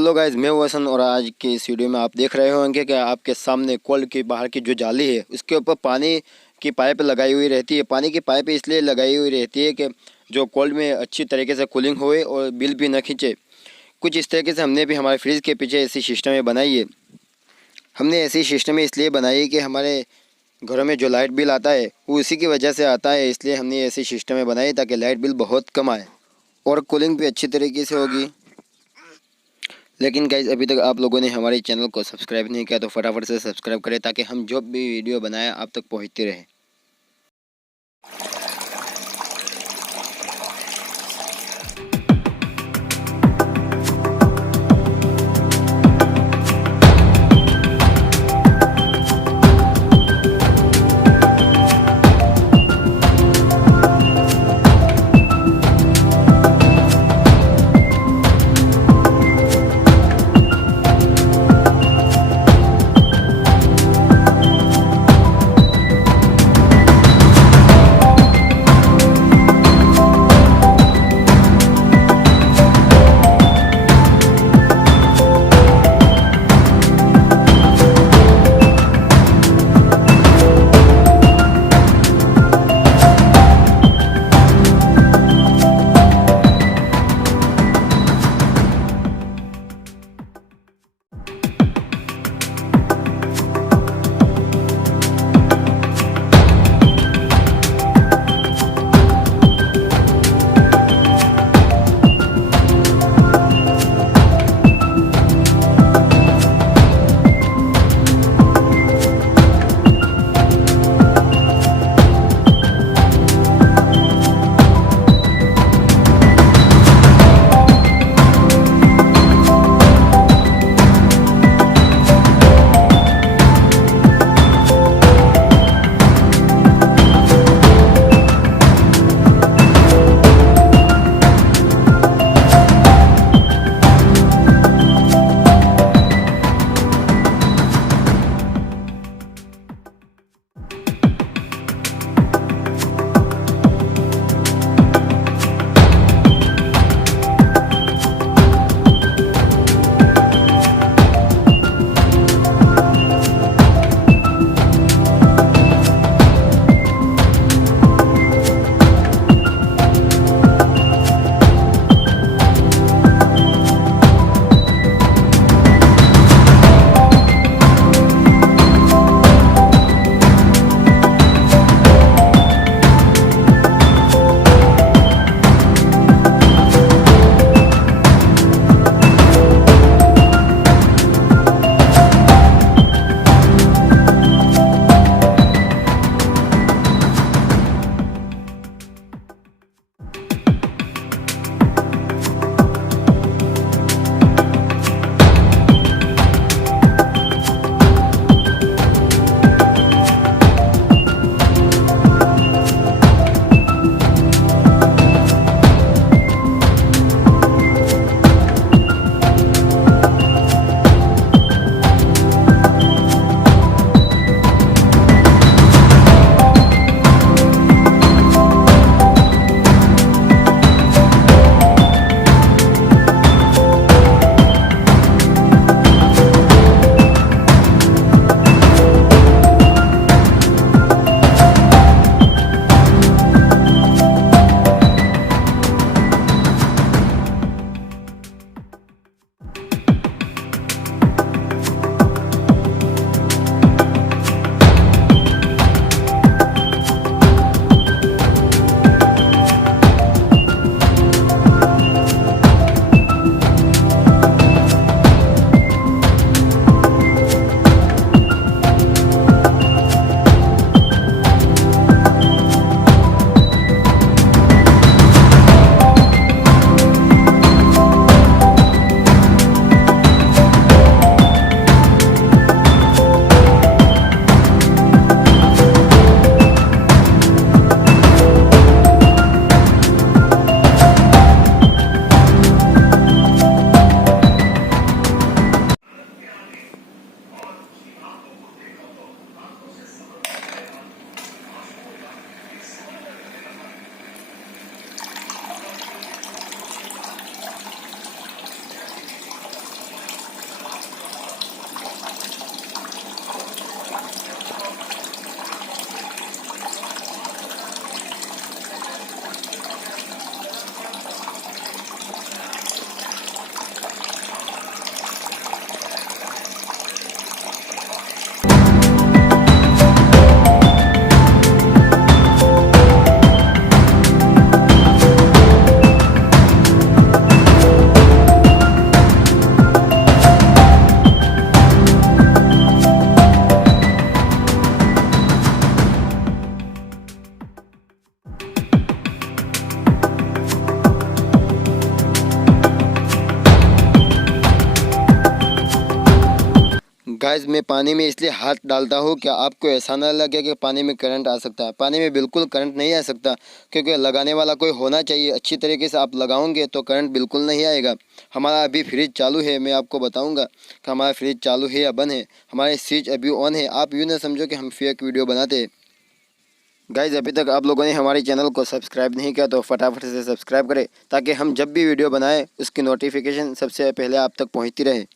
Hello guys, मैं हूं हसन और आज के इस वीडियो में आप देख रहे होंगे कि आपके सामने कोल्ड के बाहर की जो जाली है उसके ऊपर पानी की पाइप लगाई हुई रहती है। पानी की पाइप इसलिए लगाई हुई रहती है कि जो कोल्ड में अच्छी तरीके से कूलिंग होए और बिल भी न खींचे। कुछ इस तरीके से हमने भी हमारे फ्रिज के पीछे ऐसी सिस्टम में बनाई है। हमने ऐसी सिस्टम इसलिए बनाई है कि हमारे घरों में जो लाइट बिल आता है वो उसी की वजह से आता है, इसलिए हमने ऐसी सिस्टम में बनाई ताकि लाइट बिल बहुत कम आए और कूलिंग भी अच्छी तरीके से होगी। लेकिन गाइज अभी तक आप लोगों ने हमारे चैनल को सब्सक्राइब नहीं किया तो फटाफट से सब्सक्राइब करें ताकि हम जो भी वीडियो बनाए आप तक पहुंचती रहे। गाइस मैं पानी में इसलिए हाथ डालता हूँ कि आपको ऐसा ना लगे कि पानी में करंट आ सकता है। पानी में बिल्कुल करंट नहीं आ सकता, क्योंकि लगाने वाला कोई होना चाहिए। अच्छी तरीके से आप लगाओगे तो करंट बिल्कुल नहीं आएगा। हमारा अभी फ्रिज चालू है, मैं आपको बताऊंगा कि हमारा फ्रिज चालू है या बंद है। हमारे स्विच अभी ऑन है। आप यूँ ना समझो कि हम फेक वीडियो बनाते हैं। गाइज अभी तक आप लोगों ने हमारे चैनल को सब्सक्राइब नहीं किया तो फटाफट से सब्सक्राइब करें, ताकि हम जब भी वीडियो बनाएं उसकी नोटिफिकेशन सबसे पहले आप तक पहुंचती रहे।